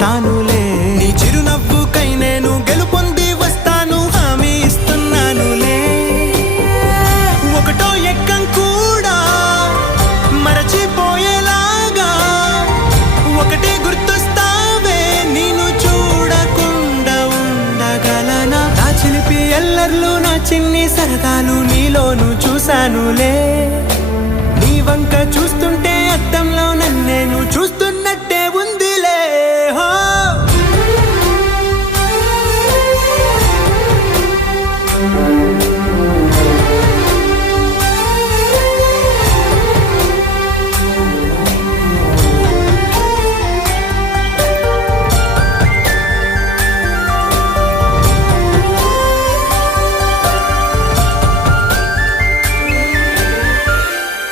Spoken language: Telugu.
చేస్తానులే. నీ చిరునవ్వుకై నేను గెలుపొంది వస్తాను, హామీ ఇస్తున్నానులే. ఒకటో ఎక్కం కూడా మరచిపోయేలాగా ఒకటే గుర్తొస్తావే, నేను చూడకుండా ఉండగలనా? నా చిలిపి ఎల్లర్లు, నా చిన్ని సరదాలు నీలోను చూశానులే.